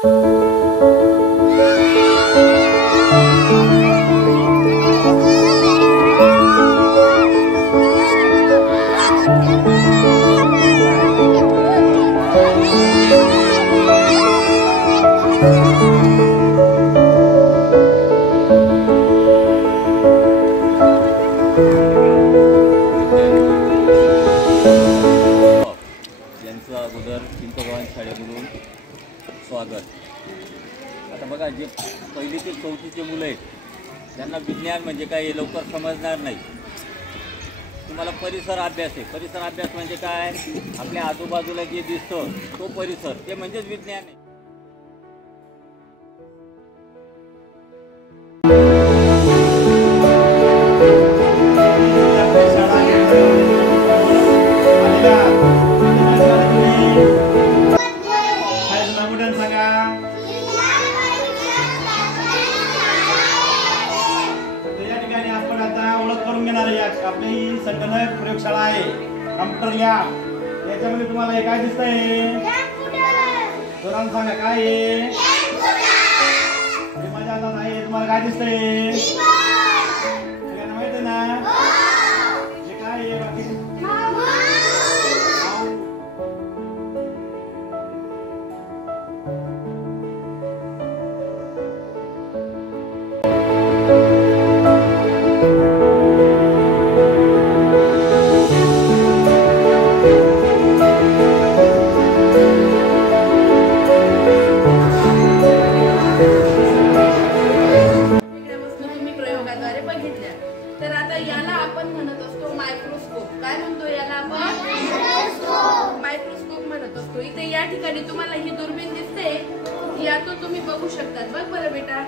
अगोदर चिंतभवन शाळेमधून स्वागत। आता बघा, जे पहिली ते चौथीचे मुलं आहेत त्यांना विज्ञान म्हणजे काय हे लवकर समजणार नाही। तुम्हाला परिसर अभ्यास आहे। परिसर अभ्यास म्हणजे काय? आपल्या आजूबाजूला जे दिसतं तो परिसर, ते म्हणजेच विज्ञान आहे। आपली संगणक प्रयोगशाळा आहे, कॉम्प्युटर लॅब। याच्यामध्ये तुम्हाला हे काय दिसतंय? जोरान सांगा, काय आहे? माझ्या हातात आहे, तुम्हाला काय दिसतंय? सगळ्यांना माहित आहे ना? हे काय आहे? बाकी तर आता याला आपण म्हणत असतो मायक्रोस्कोप। काय म्हणतो याला आपण? मायक्रोस्कोप म्हणत असतो। इथे या ठिकाणी तुम्हाला ही दुर्बीण दिसते, यातून तुम्ही बघू शकतात। बघ बरं बेटा,